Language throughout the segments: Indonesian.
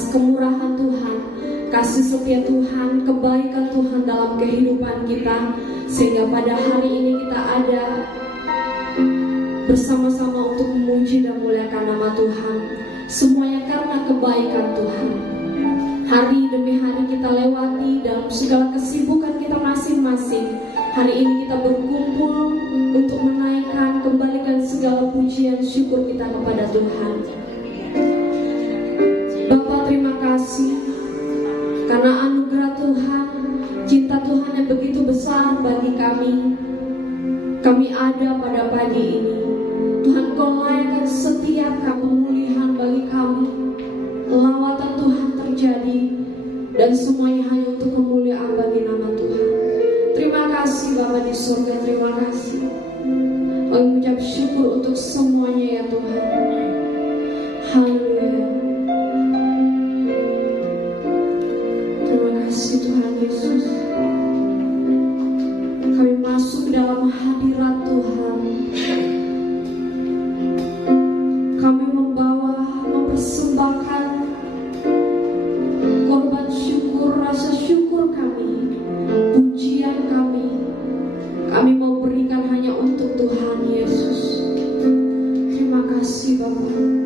atas kemurahan Tuhan, kasih setia Tuhan, kebaikan Tuhan dalam kehidupan kita, sehingga pada hari ini kita ada bersama-sama untuk memuji dan memuliakan nama Tuhan. Semuanya karena kebaikan Tuhan. Hari demi hari kita lewati dalam segala kesibukan kita masing-masing. Hari ini kita berkumpul untuk menaikkan, kembalikan segala pujian syukur kita kepada Tuhan. Bapa, terima kasih karena anugerah Tuhan, cinta Tuhan yang begitu besar bagi kami. Kami ada pada pagi ini. Tuhan, Kau layakkan setiap pemulihan bagi kami. Lawatan Tuhan terjadi, dan semuanya hanya untuk kemuliaan bagi nama Tuhan. Terima kasih Bapa di surga, terima kasih. Kami mengucap syukur untuk semuanya ya Tuhan. Haleluya. Terima kasih Tuhan Yesus. Kami masuk dalam hadirat Tuhan. Kami mempersembahkan korban syukur, rasa syukur kami, pujian kami. Kami mau berikan hanya untuk Tuhan Yesus. Terima kasih Bapa.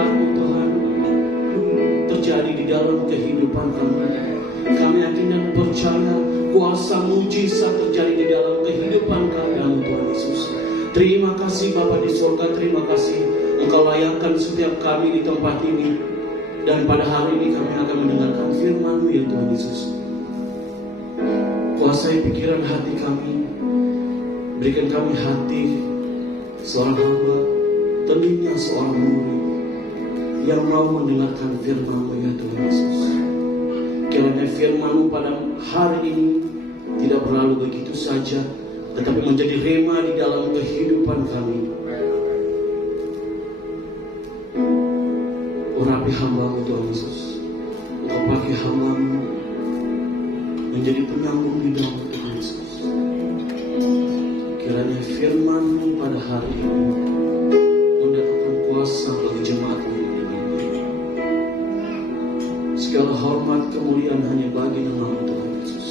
berkat-Mu Tuhan terjadi di dalam kehidupan kami. Kami yakin dan percaya kuasa mujizat terjadi di dalam kehidupan kami Tuhan Yesus. Terima kasih Bapa di surga, terima kasih Engkau layakkan setiap kami di tempat ini. Dan pada hari ini kami akan mendengarkan firman-Mu ya Tuhan Yesus. Kuasai pikiran hati kami, berikan kami hati seorang hamba, telinga seorang murid yang mau mendengarkan firman-Mu ya Tuhan Yesus. Kiranya firman-Mu pada hari ini tidak berlalu begitu saja, tetapi menjadi rema di dalam kehidupan kami. Urapi hamba-Mu Tuhan Yesus. Engkau pakai hamba-Mu menjadi penyambung lidah Tuhan Yesus. Kiranya firman-Mu pada hari ini mendatangkan kuasa bagi jemaat-Mu. Segala hormat kemuliaan hanya bagi nama-Mu Tuhan Yesus.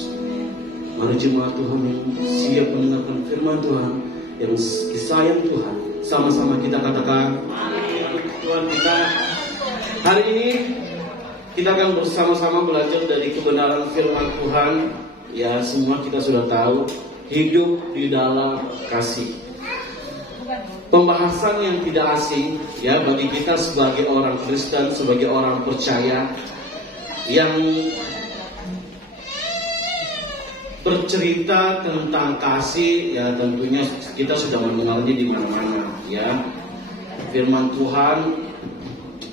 Mari jemaat Tuhan yang siap mendengarkan firman Tuhan, yang disayang Tuhan, sama-sama kita katakan Tuhan kita. Hari ini kita akan bersama-sama belajar dari kebenaran firman Tuhan. Ya, semua kita sudah tahu, hidup di dalam kasih. Pembahasan yang tidak asing ya bagi kita sebagai orang Kristen, sebagai orang percaya yang bercerita tentang kasih. Ya, tentunya kita sudah mengenalnya di mana-mana ya. Firman Tuhan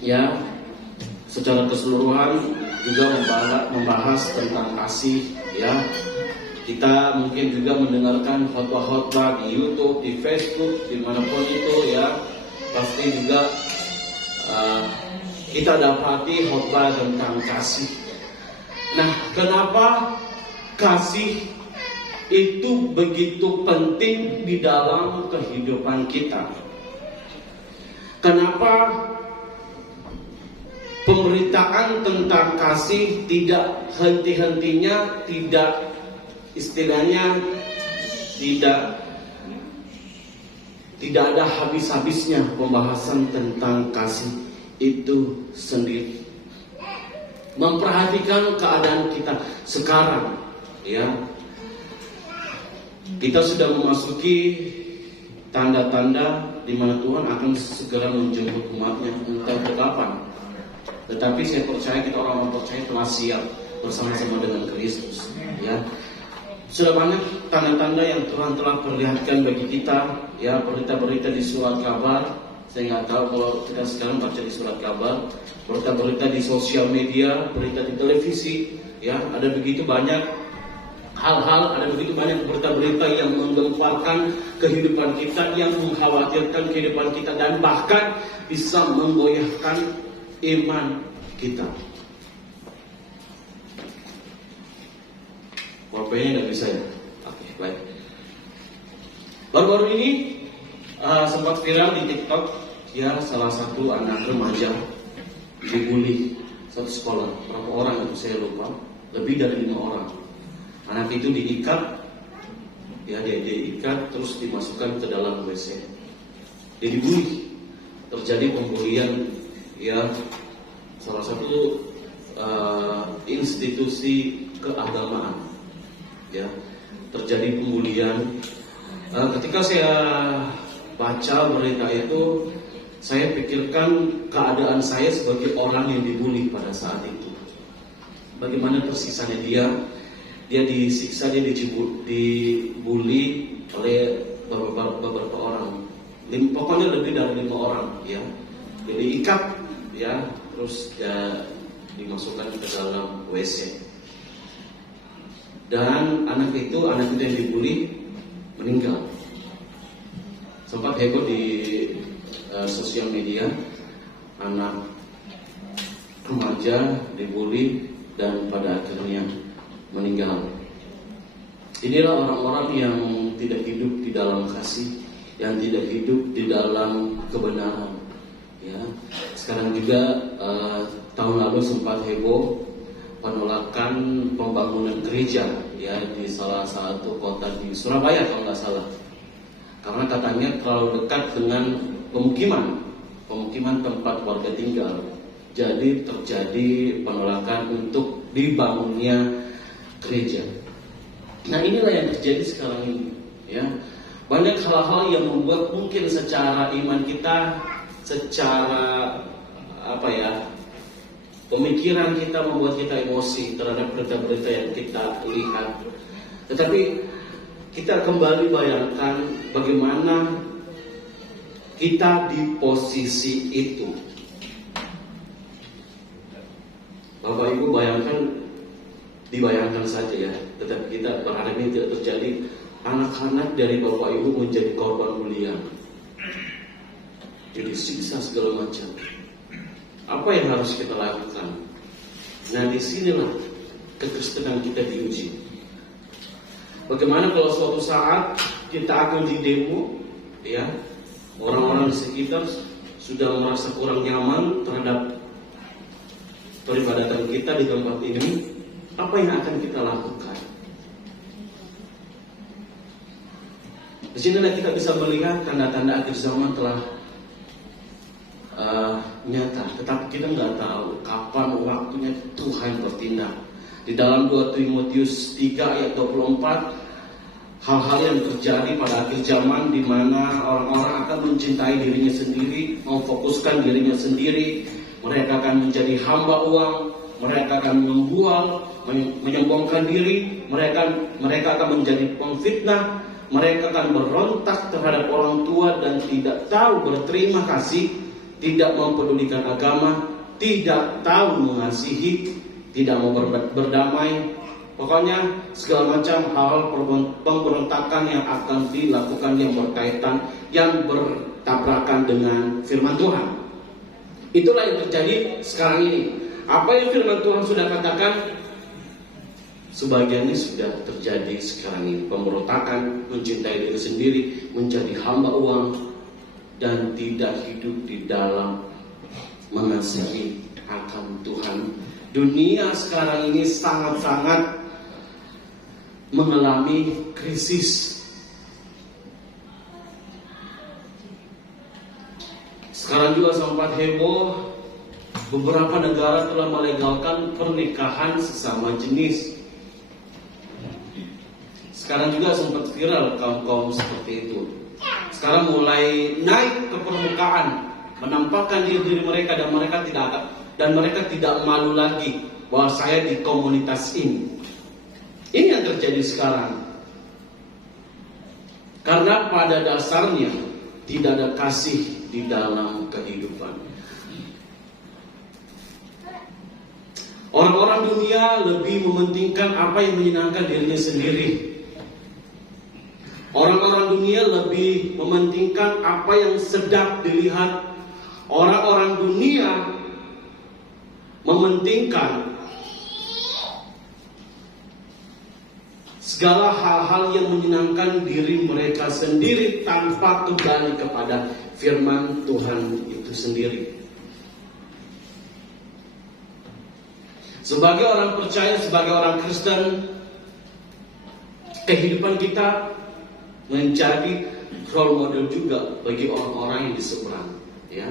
ya secara keseluruhan juga membahas tentang kasih ya. Kita mungkin juga mendengarkan khotbah-khotbah di YouTube, di Facebook, dimanapun itu ya. Pasti juga kita dapati khotbah tentang kasih. Nah, kenapa kasih itu begitu penting di dalam kehidupan kita? Kenapa pemberitaan tentang kasih tidak henti-hentinya, tidak istilahnya tidak ada habis-habisnya pembahasan tentang kasih itu sendiri. Memperhatikan keadaan kita sekarang ya. Kita sudah memasuki tanda-tanda di mana Tuhan akan segera menjemput umatnya, entah kapan. Tetapi saya percaya kita orang percaya telah siap bersama-sama dengan Kristus ya. Sudah banyak tanda-tanda yang Tuhan telah perlihatkan bagi kita ya, berita-berita di surat kabar. Saya nggak tahu kalau kita sekarang baca di surat kabar, berita-berita di sosial media, berita di televisi ya, ada begitu banyak hal-hal, ada begitu banyak berita-berita yang menggemparkan kehidupan kita, yang mengkhawatirkan kehidupan kita, dan bahkan bisa menggoyahkan iman kita. Wapenya nggak bisa ya? Oke, baik. Baru-baru ini sempat viral di TikTok ya, salah satu anak remaja dibully satu sekolah. Berapa orang itu saya lupa, lebih dari 5 orang. Anak itu diikat, ya dia diikat terus dimasukkan ke dalam WC. Dia dibully, terjadi pembulian ya, salah satu institusi keagamaan ya, terjadi pembulian. Ketika saya baca berita itu, saya pikirkan keadaan saya sebagai orang yang dibully pada saat itu. Bagaimana tersisanya dia disiksa, dia dibully oleh beberapa orang. Pokoknya lebih dari 5 orang ya. Jadi ikat ya, terus ya dimasukkan ke dalam WC. Dan anak itu yang dibully meninggal. Sempat heboh di sosial media, anak remaja dibully dan pada akhirnya meninggal. Inilah orang-orang yang tidak hidup di dalam kasih, yang tidak hidup di dalam kebenaran. Ya, sekarang juga tahun lalu sempat heboh penolakan pembangunan gereja ya di salah satu kota di Surabaya kalau nggak salah, karena katanya terlalu dekat dengan pemukiman pemukiman tempat warga tinggal. Jadi terjadi penolakan untuk dibangunnya gereja. Nah, inilah yang terjadi sekarang ini, ya. Banyak hal-hal yang membuat mungkin secara iman kita, secara pemikiran kita membuat kita emosi terhadap berita-berita yang kita lihat. Tetapi kita kembali bayangkan bagaimana kita di posisi itu. Bapak Ibu dibayangkan saja ya. Tetapi kita berharap ini tidak terjadi. Anak-anak dari Bapak Ibu menjadi korban bulian, jadi siksa segala macam. Apa yang harus kita lakukan? Nah, disinilah kekristenan kita diuji. Bagaimana kalau suatu saat kita akan didemo, ya, orang-orang di sekitar sudah merasa kurang nyaman terhadap peribadatan kita di tempat ini, apa yang akan kita lakukan? Di sinilah kita bisa melihat tanda-tanda akhir zaman telah nyata, tetapi kita nggak tahu kapan waktunya Tuhan bertindak. Di dalam 2 Timotius 3 ayat 24, hal-hal yang terjadi pada akhir zaman di mana orang-orang akan mencintai dirinya sendiri, memfokuskan dirinya sendiri, mereka akan menjadi hamba uang, mereka akan membual, menyombongkan diri, mereka akan menjadi pemfitnah, mereka akan berontak terhadap orang tua dan tidak tahu berterima kasih, tidak mempedulikan agama, tidak tahu mengasihi, tidak mau berdamai. Pokoknya segala macam hal pemberontakan yang akan dilakukan yang berkaitan, yang bertabrakan dengan firman Tuhan. Itulah yang terjadi sekarang ini. Apa yang firman Tuhan sudah katakan, sebagiannya sudah terjadi sekarang ini. Pemberontakan, mencintai diri sendiri, menjadi hamba uang, dan tidak hidup di dalam mengasihi akan Tuhan. Dunia sekarang ini sangat-sangat mengalami krisis. Sekarang juga sempat heboh, beberapa negara telah melegalkan pernikahan sesama jenis. Sekarang juga sempat viral kaum-kaum seperti itu. Sekarang mulai naik ke permukaan, menampakkan diri mereka dan mereka tidak malu lagi bahwa saya di komunitas ini. Ini yang terjadi sekarang. Karena pada dasarnya tidak ada kasih di dalam kehidupan. Orang-orang dunia lebih mementingkan apa yang menyenangkan dirinya sendiri. Orang-orang dunia lebih mementingkan apa yang sedap dilihat. Orang-orang dunia mementingkan segala hal-hal yang menyenangkan diri mereka sendiri tanpa kembali kepada firman Tuhan itu sendiri. Sebagai orang percaya, sebagai orang Kristen, kehidupan kita menjadi role model juga bagi orang-orang yang di seberang, ya.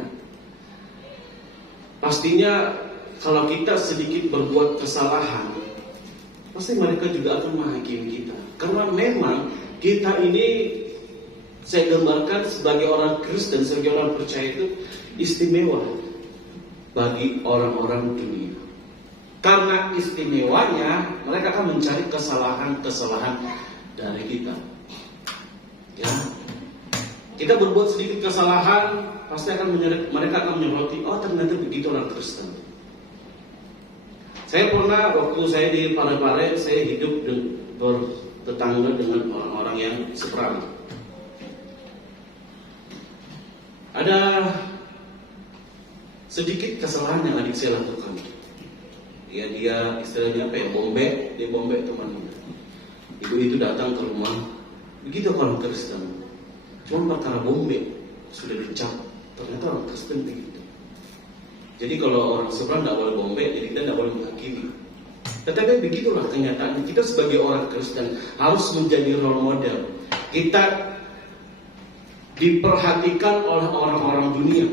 Pastinya kalau kita sedikit berbuat kesalahan, pasti mereka juga akan menghakimi kita. Karena memang kita ini, saya gambarkan sebagai orang Kristen, sebagai orang percaya itu istimewa bagi orang-orang dunia. Karena istimewanya, mereka akan mencari kesalahan-kesalahan dari kita. Ya, kita berbuat sedikit kesalahan, pasti mereka akan menyoroti, oh ternyata begitu orang Kristen. Saya pernah waktu saya di Parepare, saya hidup bertetangga dengan orang-orang yang seperang. Ada sedikit kesalahan yang adik saya lakukan. Ya, dia istilahnya dia bombek temannya. Ibu itu datang ke rumah. Begitu orang Kristen, cuma perkara bombek sudah dicap, ternyata orang Kristen begitu. Jadi kalau orang seberang tidak boleh bombek, jadi kita tidak boleh menghakimi. Tetapi begitulah kenyataan. Kita sebagai orang Kristen harus menjadi role model. Kita diperhatikan oleh orang-orang dunia,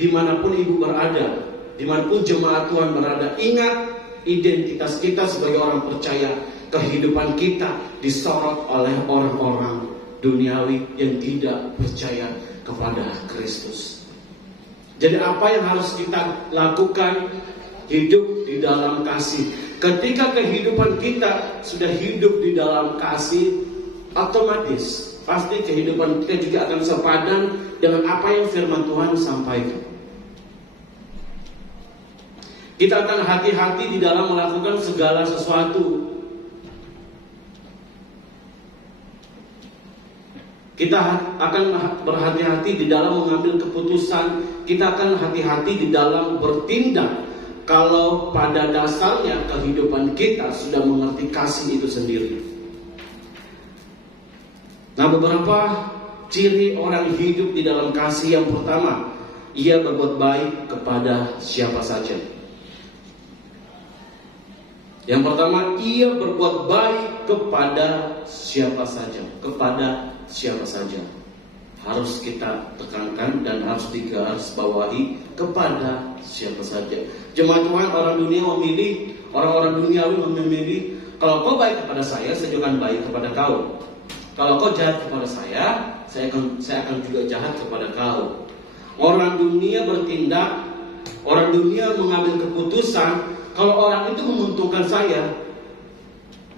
dimanapun ibu berada, dimanapun jemaat Tuhan berada, ingat identitas kita sebagai orang percaya. Kehidupan kita disorot oleh orang-orang duniawi yang tidak percaya kepada Kristus. Jadi apa yang harus kita lakukan? Hidup di dalam kasih. Ketika kehidupan kita sudah hidup di dalam kasih, otomatis pasti kehidupan kita juga akan sepadan dengan apa yang firman Tuhan sampaikan. Kita akan hati-hati di dalam melakukan segala sesuatu. Kita akan berhati-hati di dalam mengambil keputusan. Kita akan hati-hati di dalam bertindak. Kalau pada dasarnya kehidupan kita sudah mengerti kasih itu sendiri. Nah, beberapa ciri orang hidup di dalam kasih. Yang pertama, ia berbuat baik kepada siapa saja. Yang pertama, ia berbuat baik kepada siapa saja. Kepada siapa saja. Harus kita tekankan dan harus digarisbawahi, kepada siapa saja. Jemaat Tuhan, orang dunia memilih, orang-orang duniawi memilih, kalau kau baik kepada saya juga akan baik kepada kau. Kalau kau jahat kepada saya akan juga jahat kepada kau. Orang dunia bertindak, orang dunia mengambil keputusan, kalau orang itu menguntungkan saya,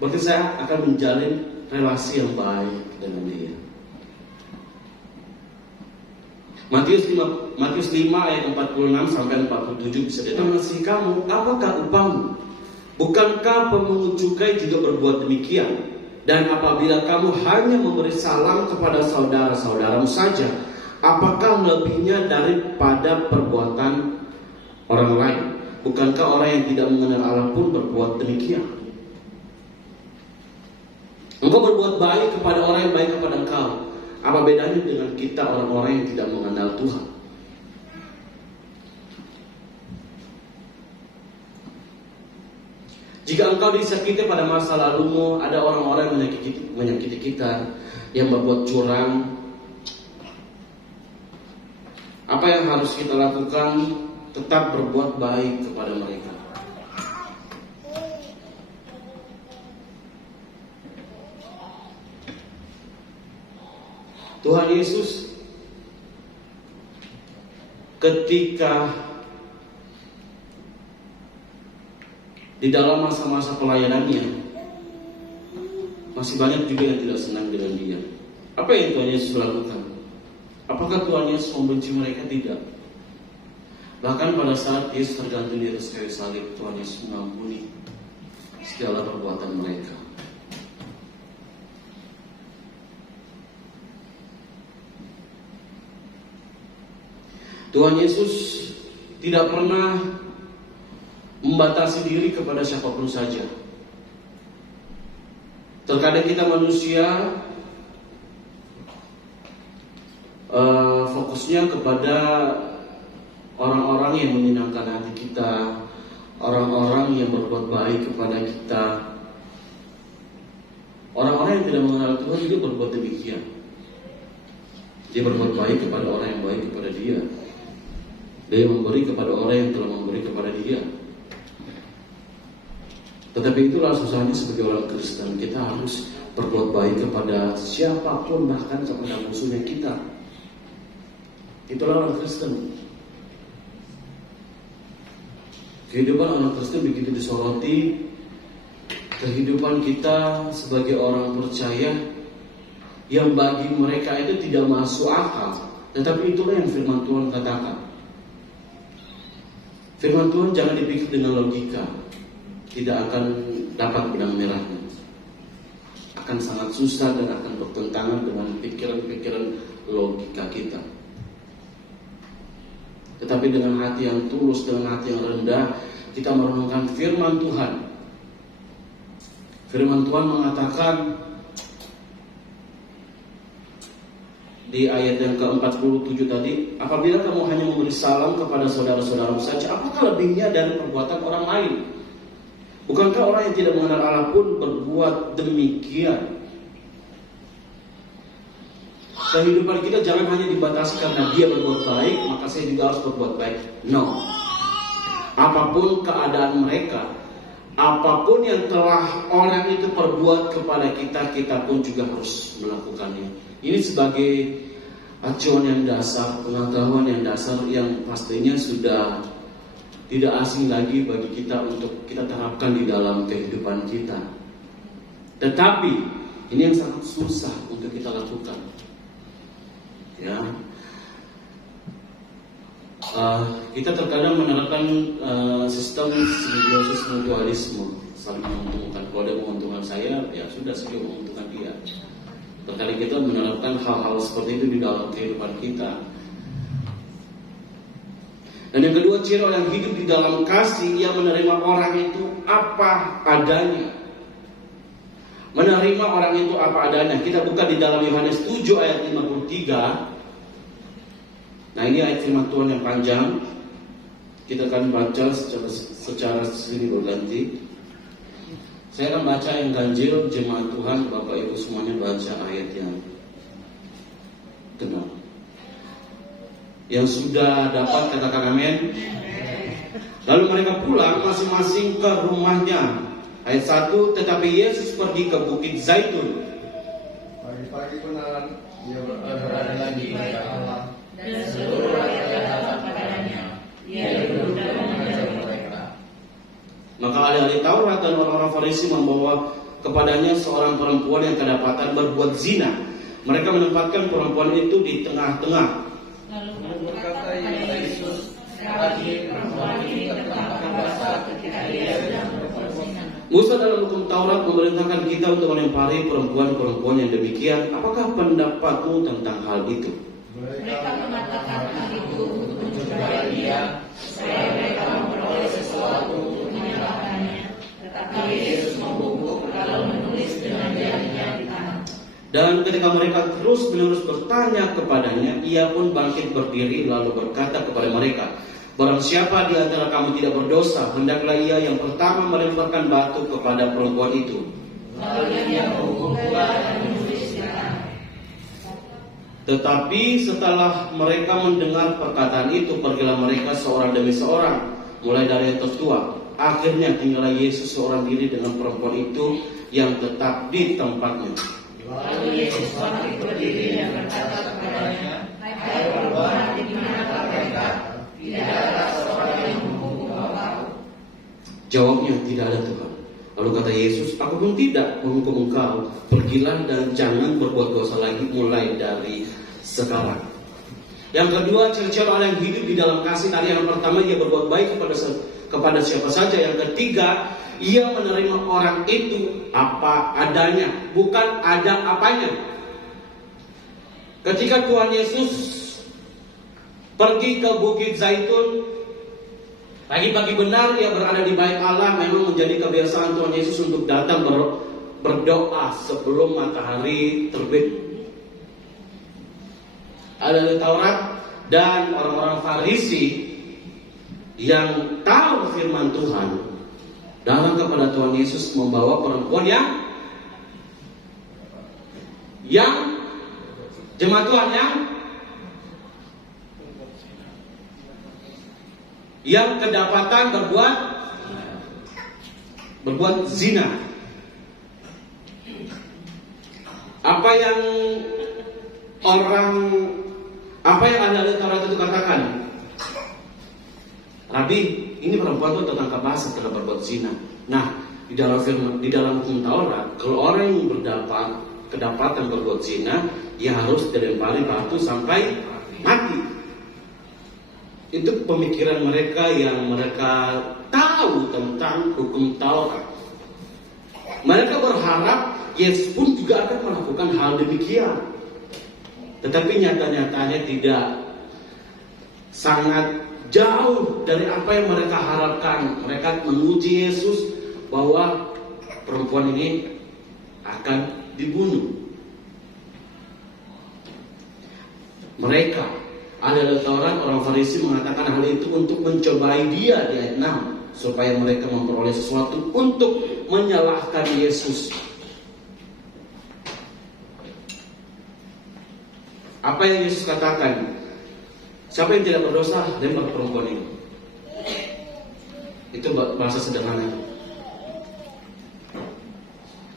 berarti saya akan menjalin relasi yang baik dengan dia. Matius 5 ayat 46 sampai 47 bisa dikatakan, mengasihi kamu, apakah upahmu? Bukankah pemungut cukai juga berbuat demikian? Dan apabila kamu hanya memberi salam kepada saudara-saudaramu saja, apakah lebihnya daripada perbuatan orang lain? Bukankah orang yang tidak mengenal Allah pun berbuat demikian? Engkau berbuat baik kepada orang yang baik kepada engkau. Apa bedanya dengan kita orang-orang yang tidak mengenal Tuhan? Jika engkau disakiti pada masa lalumu, ada orang-orang yang menyakiti kita, yang berbuat curang, apa yang harus kita lakukan? Tetap berbuat baik kepada mereka. Tuhan Yesus ketika di dalam masa-masa pelayanannya, masih banyak juga yang tidak senang dengan dia. Apa yang Tuhan Yesus lakukan? Apakah Tuhan Yesus membenci mereka? Tidak. Bahkan pada saat Yesus tergantung di atas kayu salib, Tuhan Yesus mengampuni segala perbuatan mereka. Tuhan Yesus tidak pernah membatasi diri kepada siapapun saja. Terkadang kita manusia fokusnya kepada orang-orang yang menyenangkan hati kita, orang-orang yang berbuat baik kepada kita. Orang-orang yang tidak mengenal Tuhan, dia berbuat demikian. Dia berbuat baik kepada orang yang baik kepada dia. Dia memberi kepada orang yang telah memberi kepada dia. Tetapi itulah susahnya sebagai orang Kristen. Kita harus berbuat baik kepada siapapun, bahkan kepada musuhnya kita. Itulah orang Kristen. Kehidupan orang Kristen begitu disoroti. Kehidupan kita sebagai orang percaya yang bagi mereka itu tidak masuk akal. Tetapi itulah yang firman Tuhan katakan. Firman Tuhan jangan dipikir dengan logika, tidak akan dapat benang merahnya. Akan sangat susah dan akan bertentangan dengan pikiran-pikiran logika kita. Tetapi dengan hati yang tulus, dengan hati yang rendah, kita merenungkan firman Tuhan. Firman Tuhan mengatakan di ayat yang ke-47 tadi, apabila kamu hanya memberi salam kepada saudara-saudaramu saja, apakah lebihnya dari perbuatan orang lain? Bukankah orang yang tidak mengenal Allah pun berbuat demikian? kehidupan kita jangan hanya dibatasi karena dia berbuat baik, maka saya juga harus berbuat baik. No. Apapun keadaan mereka, apapun yang telah orang itu perbuat kepada kita, kita pun juga harus melakukannya. Ini sebagai acuan yang dasar, pengetahuan yang dasar yang pastinya sudah tidak asing lagi bagi kita untuk kita terapkan di dalam kehidupan kita. Tetapi ini yang sangat susah untuk kita lakukan. Ya, kita terkadang menerapkan sistem simbiosis mutualisme, saling menguntungkan. Kalau dia menguntungkan saya, ya sudah, saya menguntungkan dia. Terkadang kita menerapkan hal-hal seperti itu di dalam kehidupan kita. Dan yang kedua, ciri orang yang hidup di dalam kasih, ia menerima orang itu apa adanya. Menerima orang itu apa adanya. Kita buka di dalam Yohanes 7 ayat 53. Nah, ini ayat firman Tuhan yang panjang. Kita akan baca secara silih berganti. Saya akan baca yang ganjil, jemaat Tuhan, Bapak Ibu semuanya baca ayat yang genap. Yang sudah dapat katakan amin. Lalu mereka pulang masing-masing ke rumahnya. Ayat 1, tetapi Yesus pergi ke Bukit Zaitun. Pagi-pagi benar dia berada lagi di Allah. Dan seluruh rakyat datang kepadanya. Ia duduk dan mengajar mereka. Maka ahli-ahli Taurat dan orang-orang Farisi membawa kepadanya seorang perempuan yang kedapatan berbuat zina. Mereka menempatkan perempuan itu di tengah-tengah. Lalu berkata kepada Yesus, "Rabi, perempuan ini tertangkap basah ketika dia sedang berbuat zina." Musa dalam hukum Taurat memerintahkan kita untuk melempari perempuan-perempuan yang demikian. Apakah pendapatmu tentang hal itu? Mereka mengatakan hal itu untuk mencobai dia, supaya mereka memperoleh sesuatu untuk menyalahkannya. Tetapi Yesus membungkuk lalu menulis dengan jarinya di tanah. Dan ketika mereka terus-menerus bertanya kepadanya, ia pun bangkit berdiri lalu berkata kepada mereka, "Barang siapa di antara kamu tidak berdosa, hendaklah ia yang pertama melemparkan batu kepada perempuan itu." Lalu dia membungkuk pula dan menulis di tanah. Tetapi setelah mereka mendengar perkataan itu, pergilah mereka seorang demi seorang, mulai dari yang tertua. Akhirnya tinggallah Yesus seorang diri dengan perempuan itu yang tetap di tempatnya. Lalu Yesus bangkit berdiri dan berkata kepadanya, "Hai perempuan, di manakah mereka? Tidak ada seorang yang menghukum engkau?" Jawabnya, "Tidak ada, Tuhan." Lalu kata Yesus, "Aku pun tidak menghukum engkau. Pergilah dan jangan berbuat dosa lagi mulai dari sekarang." Yang kedua, ciri-ciri orang yang hidup di dalam kasih. Tadi yang pertama, ia berbuat baik kepada siapa saja. Yang ketiga, ia menerima orang itu apa adanya, bukan ada apanya. Ketika Tuhan Yesus pergi ke Bukit Zaitun, pagi-pagi benar ia berada di bait Allah. Memang menjadi kebiasaan Tuhan Yesus untuk datang berdoa sebelum matahari terbit. Ada Taurat dan orang-orang Farisi yang tahu firman Tuhan datang kepada Tuhan Yesus membawa perempuan yang jemaat Tuhan yang kedapatan berbuat zina. Apa yang ahli Taurat itu katakan? "Rabi, ini perempuan itu tertangkap basah telah berbuat zina." Nah, di dalam hukum Taurat, kalau orang yang kedapatan berbuat zina, dia harus dilempari batu sampai mati. Itu pemikiran mereka yang mereka tahu tentang hukum Taurat. Mereka berharap Yesus pun juga akan melakukan hal demikian. Tetapi nyata-nyatanya tidak, sangat jauh dari apa yang mereka harapkan. Mereka menguji Yesus bahwa perempuan ini akan dibunuh. Mereka, ahli Taurat, orang Farisi mengatakan hal itu untuk mencobai dia di ayat 6, supaya mereka memperoleh sesuatu untuk menyalahkan Yesus. Apa yang Yesus katakan? Siapa yang tidak berdosa, lempar perempuan itu. Itu bahasa sederhana.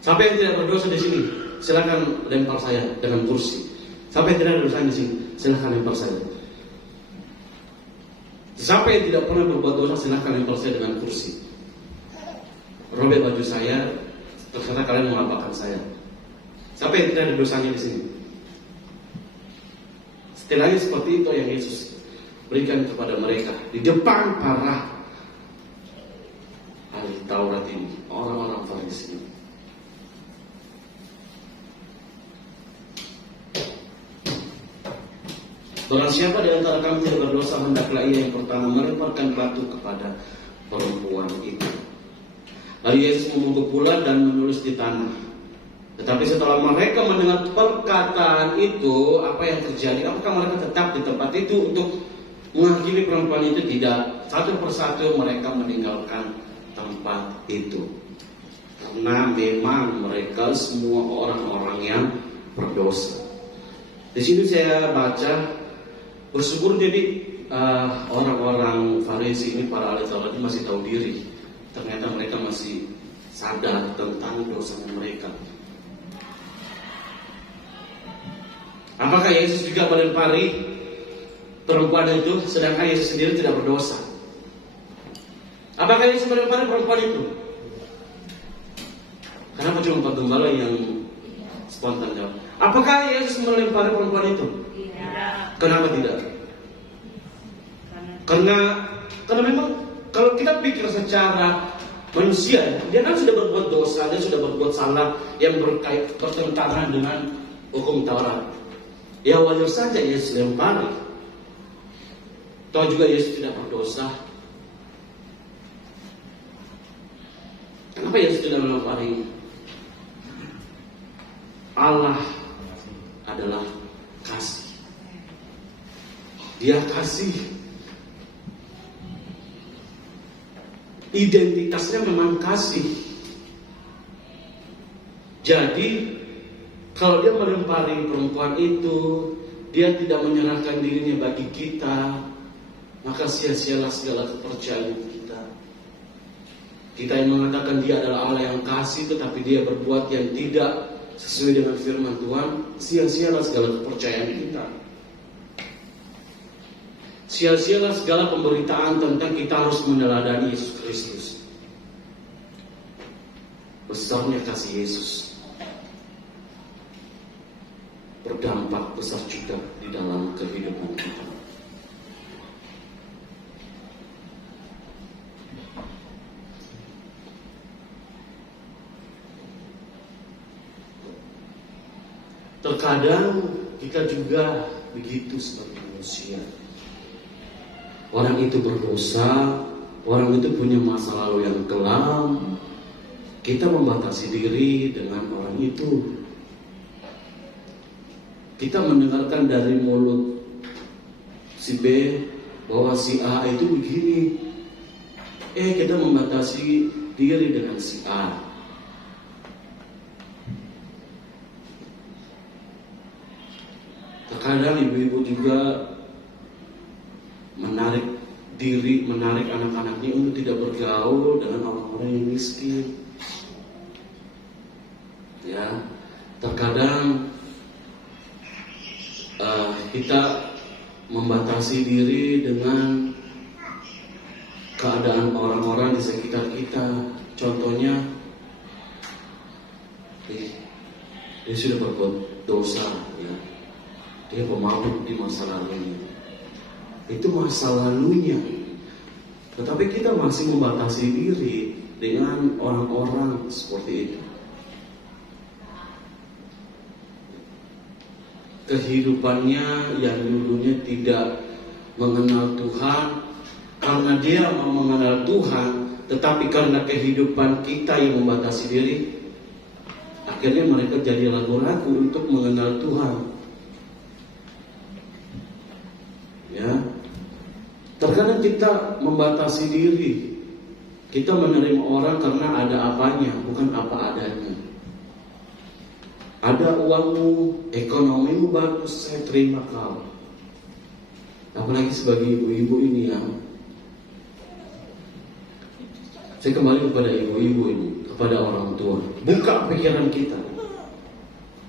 Siapa yang tidak berdosa di sini, silakan lempar saya dengan kursi. Siapa yang tidak ada dosa di sini, silakan lempar saya. Siapa yang tidak pernah berbuat dosa, silakan lempar saya dengan kursi. Robek baju saya, ternyata kalian mengapakan saya. Siapa yang tidak ada dosanya di sini? Setelahnya seperti itu yang Yesus berikan kepada mereka di depan para ahli Taurat ini, orang-orang Farisi. Barang siapa di antara kamu tidak berdosa, hendaklah ia yang pertama melemparkan batu kepada perempuan itu. Lalu Yesus memungkuk pula dan menulis di tanah. Tetapi setelah mereka mendengar perkataan itu, apa yang terjadi? Apakah mereka tetap di tempat itu untuk menghakimi perempuan itu? Tidak. Satu persatu mereka meninggalkan tempat itu. Karena memang mereka semua orang-orang yang berdosa. Di sini saya baca, bersyukur jadi orang-orang Farisi ini, para ahli Taurat ini masih tahu diri. Ternyata mereka masih sadar tentang dosanya mereka. Apakah Yesus juga melempari perempuan itu, sedangkan Yesus sendiri tidak berdosa? Apakah Yesus melempari perempuan itu? Kenapa cuma Pak Gembala yang spontan jawab? Apakah Yesus melempari perempuan itu? Tidak. Kenapa tidak? Karena memang kalau kita pikir secara manusia, dia kan sudah berbuat dosa, dia sudah berbuat salah yang bertentangan dengan hukum Taurat. Ya wajar saja Yesus lempari. Tahu juga Yesus tidak berdosa. Kenapa Yesus tidak melempari? Allah adalah kasih. Dia kasih. Identitasnya memang kasih. Jadi kalau dia melempari perempuan itu, dia tidak menyerahkan dirinya bagi kita, maka sia-sialah segala kepercayaan kita. Kita yang mengatakan dia adalah Allah yang kasih, tetapi dia berbuat yang tidak sesuai dengan firman Tuhan, sia-sialah segala kepercayaan kita. Sia-sialah segala pemberitaan tentang kita harus meneladani Yesus Kristus. Besarnya kasih Yesus berdampak besar juga di dalam kehidupan kita. Terkadang kita juga begitu sebagai manusia. Orang itu berdosa, orang itu punya masa lalu yang kelam. Kita membatasi diri dengan orang itu. Kita mendengarkan dari mulut si B bahwa si A itu begini. Kita membatasi diri dengan si A. Terkadang ibu-ibu juga menarik anak-anaknya untuk tidak bergaul dengan orang-orang yang miskin. Ya, terkadang kita membatasi diri dengan keadaan orang-orang di sekitar kita. Contohnya, dia sudah berbuat dosa, ya. Dia pemabuk di masa lalunya. Itu masa lalunya. Tetapi kita masih membatasi diri dengan orang-orang seperti itu. Kehidupannya yang dulunya tidak mengenal Tuhan, karena dia mau mengenal Tuhan, tetapi karena kehidupan kita yang membatasi diri, akhirnya mereka jadi ragu-ragu untuk mengenal Tuhan. Ya, terkadang kita membatasi diri. Kita menerima orang karena ada apanya, bukan apa adanya. Ada uangmu, ekonomimu bagus, saya terima kau. Apalagi sebagai ibu-ibu ini ya. Saya kembali kepada ibu-ibu ini, kepada orang tua. Buka pikiran kita.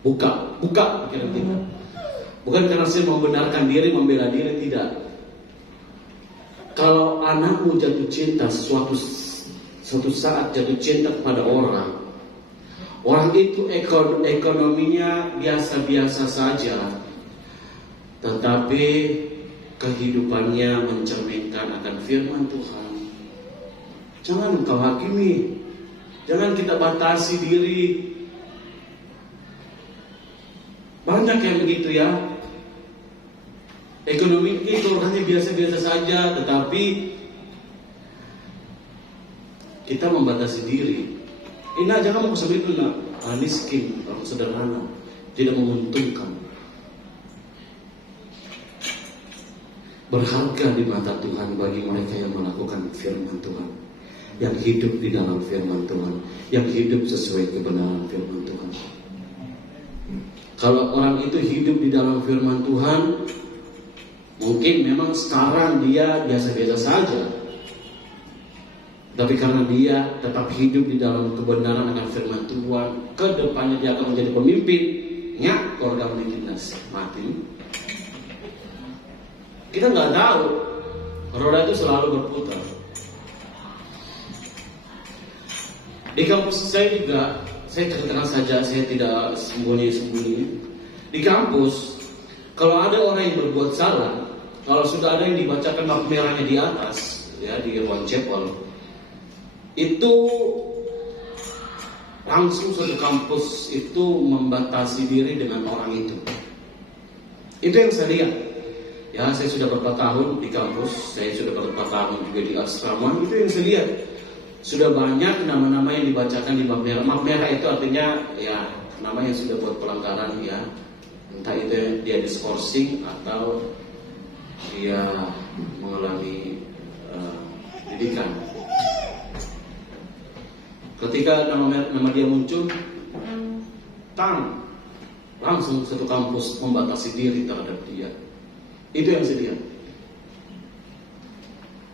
Buka pikiran kita. Bukan karena saya membenarkan diri, membela diri, tidak. Kalau anakmu jatuh cinta, suatu saat jatuh cinta kepada orang itu ekonominya biasa-biasa saja, tetapi kehidupannya mencerminkan akan firman Tuhan. Jangan kau hakimi, jangan kita batasi diri. Banyak yang begitu ya. Ekonomi itu hanya biasa-biasa saja, tetapi kita membatasi diri. Jangan mau seperti itu nak. Miskin, orang sederhana, tidak menguntungkan. Berharga di mata Tuhan bagi mereka yang melakukan firman Tuhan, yang hidup di dalam firman Tuhan, yang hidup sesuai kebenaran firman Tuhan. Kalau orang itu hidup di dalam firman Tuhan, mungkin memang sekarang dia biasa-biasa saja, tapi karena dia tetap hidup di dalam kebenaran akan firman Tuhan, ke depannya dia akan menjadi pemimpin. Keluarga mendinas mati. Kita nggak tahu, roda itu selalu berputar. Di kampus saya juga, saya ceritakan saja, saya tidak sembunyi-sembunyi. Di kampus, kalau ada orang yang berbuat salah, kalau sudah ada yang dibacakan map merahnya di atas, ya di ruang chapel, itu langsung satu kampus itu membatasi diri dengan orang itu. Itu yang saya lihat. Ya, saya sudah beberapa tahun di kampus, saya sudah beberapa tahun juga di asrama. Itu yang saya lihat. Sudah banyak nama-nama yang dibacakan di map merah. Map merah itu artinya ya nama yang sudah buat pelanggaran ya. Entah itu dia diskorsing atau dia mengalami didikan. Ketika nama dia muncul, langsung satu kampus membatasi diri terhadap dia. Itu yang saya lihat.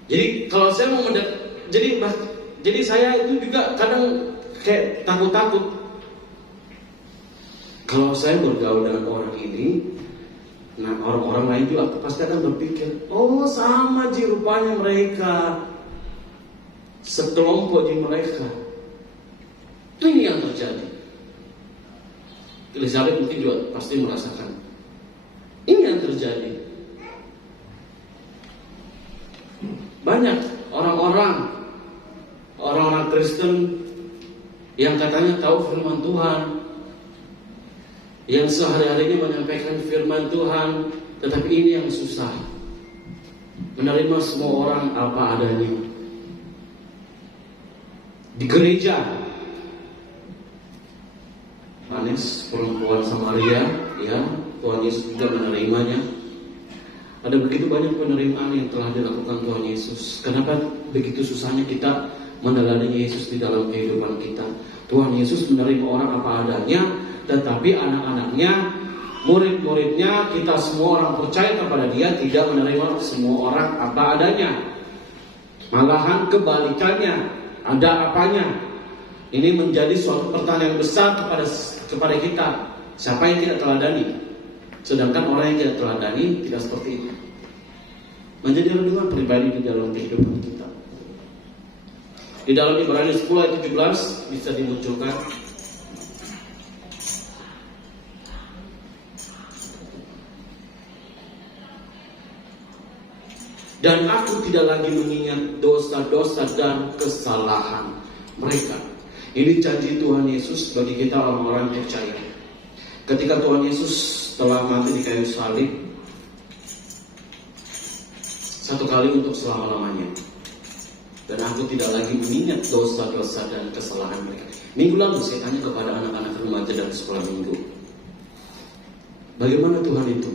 Jadi kalau saya mau jadi saya itu juga kadang kayak takut-takut. Kalau saya bergaul dengan orang ini, nah orang-orang lain juga pasti akan berpikir, oh sama ji rupanya mereka, sekelompok ji mereka. Ini yang terjadi. Elizabeth mungkin juga pasti merasakan. Ini yang terjadi. Banyak orang-orang Kristen yang katanya tahu firman Tuhan, yang sehari-harinya menyampaikan firman Tuhan, tetapi ini yang susah. Menerima semua orang apa adanya. Di gereja, Anes, perempuan Samaria, ya, Tuhan Yesus juga menerimanya. Ada begitu banyak penerimaan yang telah dilakukan Tuhan Yesus. Kenapa begitu susahnya kita meneladani Yesus di dalam kehidupan kita? Tuhan Yesus menerima orang apa adanya, tetapi anak-anaknya, murid-muridnya, kita semua orang percaya kepada Dia tidak menerima semua orang apa adanya. Malahan kebalikannya, ada apanya. Ini menjadi suatu pertanyaan besar kepada kita. Siapa yang tidak teladani? Sedangkan orang yang tidak teladani tidak seperti itu. Menjadi renungan pribadi di dalam kehidupan kita. Di dalam Ibrani 10 ayat 17 bisa dimunculkan. Dan aku tidak lagi mengingat dosa-dosa dan kesalahan mereka. Ini janji Tuhan Yesus bagi kita orang-orang percaya. Ketika Tuhan Yesus telah mati di kayu salib satu kali untuk selama-lamanya, dan aku tidak lagi mengingat dosa-dosa dan kesalahan mereka. Minggu lalu saya tanya kepada anak-anak remaja dan sekolah minggu, bagaimana Tuhan itu?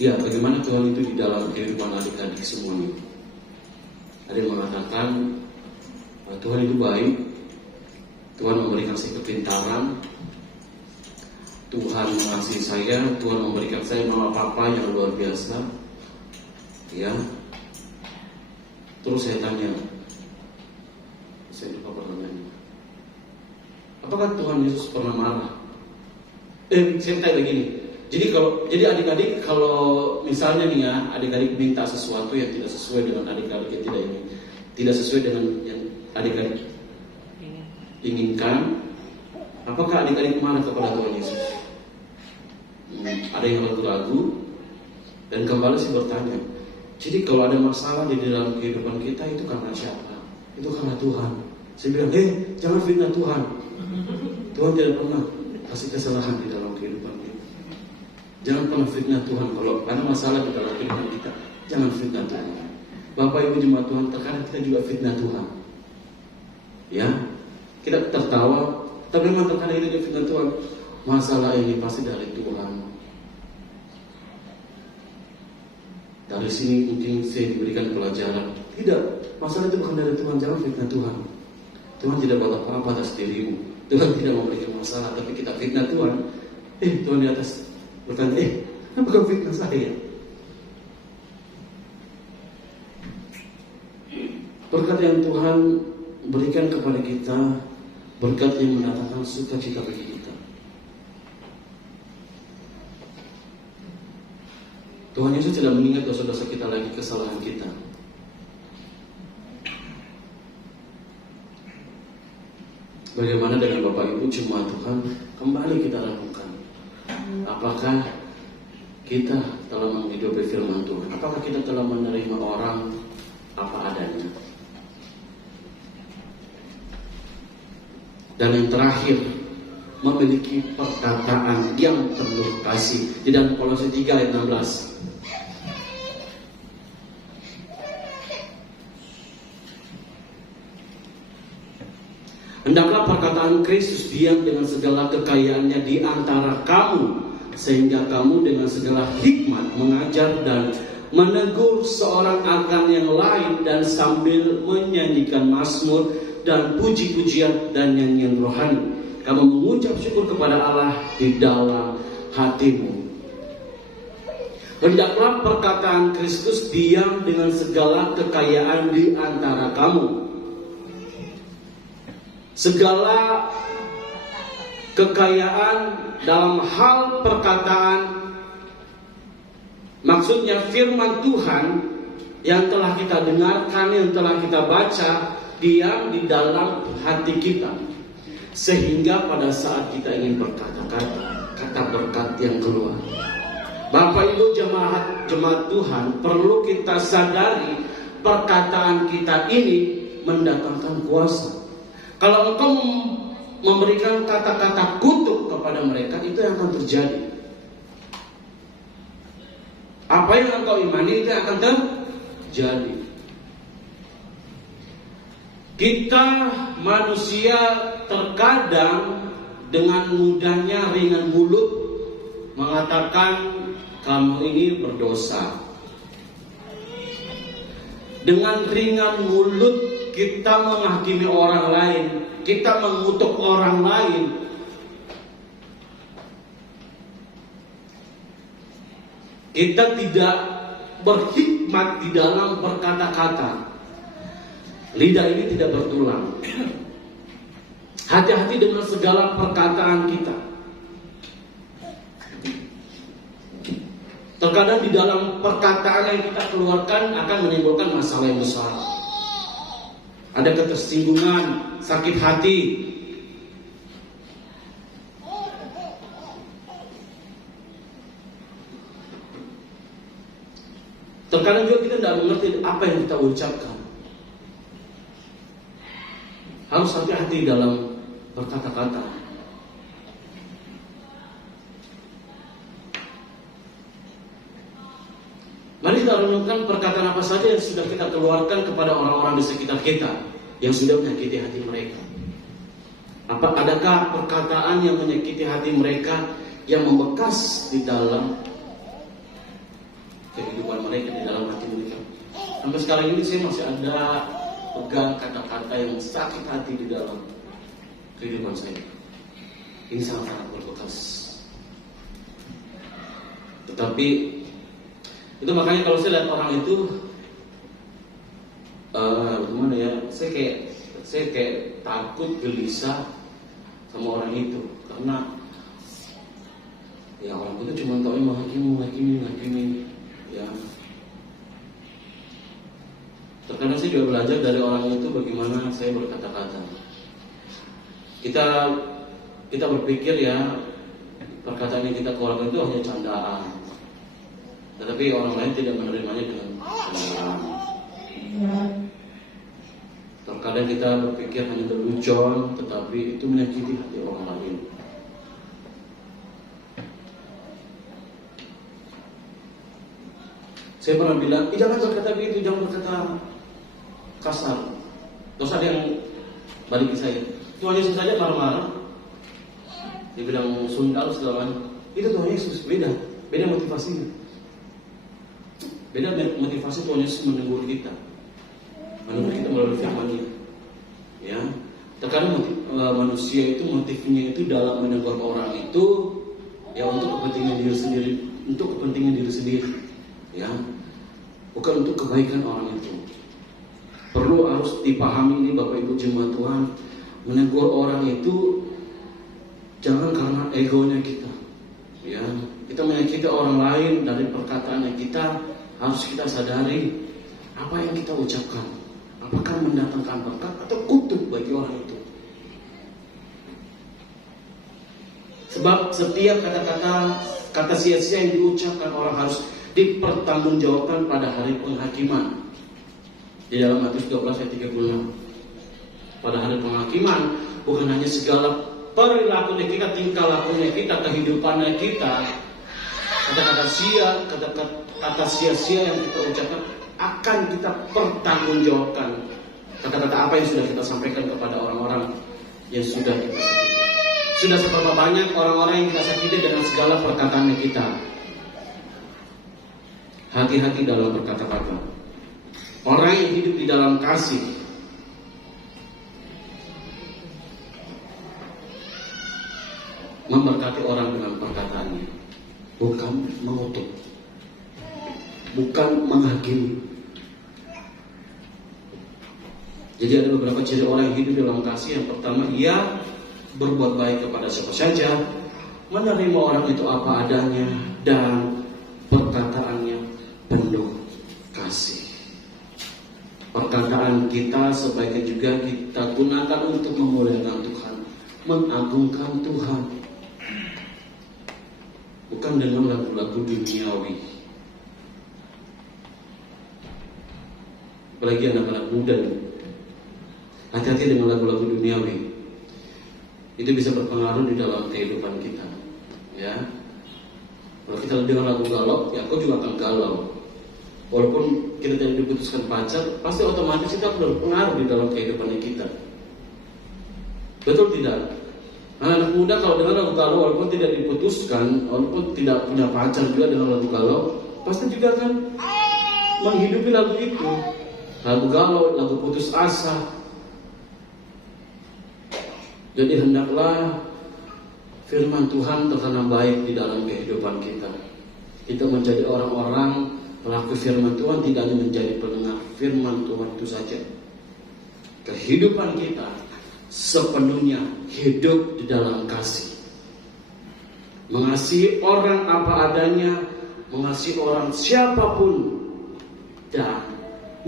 Bagaimana Tuhan itu di dalam kehidupan adik-adik semuanya? Ada yang mengatakan Tuhan itu baik, Tuhan memberikan saya kepintaran, Tuhan mengasihi saya, Tuhan memberikan saya mama papa yang luar biasa. Ya. Terus saya tanya, saya lupa pertanyaannya. Apakah Tuhan Yesus pernah marah? Saya tanya begini. Jadi adik-adik kalau misalnya nih ya, adik-adik minta sesuatu yang tidak sesuai dengan adik-adik yang tidak sesuai dengan yang adik-adik inginkan, apakah adik-adik marah kepada Tuhan Yesus? Ada yang ragu-ragu dan kembali saya bertanya. Jadi kalau ada masalah di dalam kehidupan kita itu karena siapa? Itu karena Tuhan. Saya bilang, jangan fitnah Tuhan. Tuhan tidak pernah kasih kesalahan di dalam kehidupan kita. Jangan pernah fitnah Tuhan. Kalau ada masalah di dalam kehidupan kita, jangan fitnah Tuhan. Bapak Ibu jemaat Tuhan, terkadang kita juga fitnah Tuhan. Ya, kita tertawa, tapi memang terkadang kita fitnah Tuhan. Masalah ini pasti dari Tuhan. Dari sini mungkin saya diberikan pelajaran. Tidak, masalah itu bukan dari Tuhan. Jangan fitnah Tuhan. Tuhan tidak buat apa-apa atas dirimu. Tuhan tidak memberikan masalah, tapi kita fitnah Tuhan. Tuhan di atas bertanya, apakah fitnah saya? Berkat yang Tuhan berikan kepada kita, berkat yang mendatangkan sukacita bagi kita. Tuhan Yesus tidak mengingat dosa-dosa kita lagi, kesalahan kita. Bagaimana dengan Bapak Ibu jemaat Tuhan? Kembali kita renungkan. Apakah kita telah menghidupi firman Tuhan? Apakah kita telah menerima orang apa adanya? Dan yang terakhir, memiliki perkataan yang penuh kasih. Di dalam Kolose 3 ayat 16. Hendaklah perkataan Kristus diam dengan segala kekayaannya di antara kamu, sehingga kamu dengan segala hikmat mengajar dan menegur seorang akan yang lain, dan sambil menyanyikan mazmur dan puji-pujian dan nyanyian rohani, kamu mengucap syukur kepada Allah di dalam hatimu. Hendaklah perkataan Kristus diam dengan segala kekayaan di antara kamu. Segala kekayaan dalam hal perkataan, maksudnya firman Tuhan yang telah kita dengarkan, yang telah kita baca, diam di dalam hati kita, sehingga pada saat kita ingin berkata-kata, kata berkat yang keluar. Bapak Ibu jemaat Tuhan, perlu kita sadari perkataan kita ini mendatangkan kuasa. Kalau engkau memberikan kata-kata kutuk kepada mereka, itu yang akan terjadi. Apa yang engkau imani itu akan terjadi. Kita manusia terkadang dengan mudahnya ringan mulut mengatakan kamu ini berdosa. Dengan ringan mulut kita menghakimi orang lain, kita mengutuk orang lain. Kita tidak berhikmat di dalam berkata-kata. Lidah ini tidak bertulang. Hati-hati dengan segala perkataan kita. Terkadang di dalam perkataan yang kita keluarkan akan menimbulkan masalah yang besar. Ada ketersinggungan, sakit hati. Terkadang juga kita tidak mengerti apa yang kita ucapkan. Harus hati-hati dalam berkata-kata. Mari kita renungkan perkataan apa saja yang sudah kita keluarkan kepada orang-orang di sekitar kita yang sudah menyakiti hati mereka. Adakah perkataan yang menyakiti hati mereka yang membekas di dalam kehidupan mereka, di dalam hati mereka? Sampai sekarang ini saya masih ada pegang kata-kata yang sakit hati di dalam kehidupan saya. Ini sangat-sangat berbekas. Tetapi itu makanya kalau saya lihat orang itu gimana ya, saya kayak takut, gelisah sama orang itu, karena ya orang itu cuma tahu menghakimi ya. Terkadang saya juga belajar dari orang itu bagaimana saya berkata-kata. Kita berpikir ya perkataan yang kita keluarkan itu hanya candaan, tetapi orang lain tidak menerimanya dengan candaan. Terkadang kita berpikir hanya lelucon, tetapi itu menyakiti hati orang lain. Saya pernah bilang, jangan berkata begitu, jangan berkata kasar. Terus ada yang balik ke saya, Tuhan Yesus saja marah-marah, dia bilang sundal segalanya. Itu Tuhan Yesus, beda motivasinya. Beda motivasi Tuhan Yesus menegur kita melalui firman-Nya. Ya, terkadang manusia itu motifnya itu dalam menegur orang itu ya untuk kepentingan diri sendiri, ya, bukan untuk kebaikan orang itu. Perlu harus dipahami ini Bapak Ibu jemaat Tuhan, menegur orang itu jangan karena egonya kita, ya. Kita menyakiti orang lain dari perkataannya kita, harus kita sadari apa yang kita ucapkan, apakah mendatangkan berkat atau kutuk bagi orang itu. Sebab setiap kata sia-sia yang diucapkan orang harus dipertanggungjawabkan pada hari penghakiman. Di dalam Matius 12 ayat 36. Pada hari penghakiman bukan hanya segala perilakunya kita, tingkah lakunya kita, kehidupannya kita, kata sia-sia yang kita ucapkan akan kita pertanggungjawabkan. Kata-kata apa yang sudah kita sampaikan kepada orang-orang yang sudah kita sakiti. Sudah seberapa banyak orang-orang yang kita sakiti dengan segala perkataannya kita. Hati-hati dalam berkata-kata. Orang yang hidup di dalam kasih memberkati orang dengan perkataannya, bukan mengutuk, bukan menghakimi. Jadi ada beberapa ciri orang yang hidup dalam kasih. Yang pertama, ia berbuat baik kepada siapa saja, menerima orang itu apa adanya, dan perkataannya penuh kasih. Perkataan kita sebaiknya juga kita gunakan untuk memuliakan Tuhan, mengagungkan Tuhan, bukan dengan lagu-lagu duniawi. Apalagi anak-anak muda, hati-hati dengan lagu-lagu duniawi. Itu bisa berpengaruh di dalam kehidupan kita, ya. Kalau kita dengar lagu galau, ya aku juga akan galau. Walaupun kita tidak diputuskan pacar, pasti otomatis itu akan berpengaruh di dalam kehidupan kita. Betul tidak? Anak muda kalau dengar lagu galau, walaupun tidak diputuskan, walaupun tidak punya pacar juga dengan lagu galau, pasti juga akan menghidupi lagu itu. Lagu galau, lagu putus asa. Jadi hendaklah firman Tuhan tertanam baik di dalam kehidupan kita. Kita menjadi orang-orang pelaku firman Tuhan, tidak hanya menjadi pendengar firman Tuhan itu saja. Kehidupan kita sepenuhnya hidup di dalam kasih. Mengasihi orang apa adanya, mengasihi orang siapapun, dan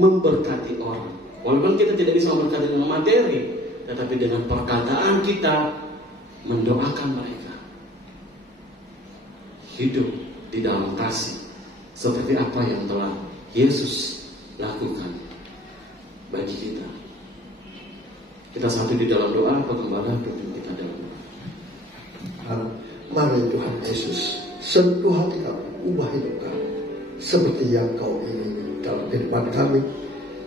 memberkati orang. Walaupun kita tidak bisa memberkati dengan materi, tetapi dengan perkataan kita mendoakan mereka. Hidup di dalam kasih. Seperti apa yang telah Yesus lakukan bagi kita. Kita satu di dalam doa, Gembala pimpin kita dalam doa. Mari Tuhan Yesus sentuh hati kami, ubah hidup kami seperti yang Kau ingin dalam kehidupan kami,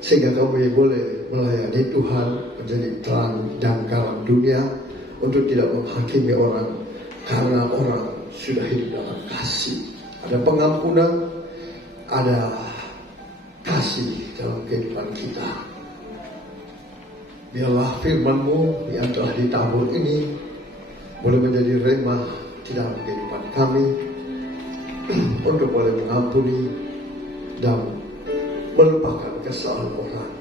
sehingga kami boleh melayani Tuhan, menjadi terang dan garam dunia, untuk tidak menghakimi orang, karena orang sudah hidup dalam kasih. Ada pengampunan, ada kasih dalam kehidupan kita. Biarlah firman-Mu yang telah ditabur ini boleh menjadi rema di dalam kehidupan kami untuk boleh mengampuni dan melupakan kesalahan orang,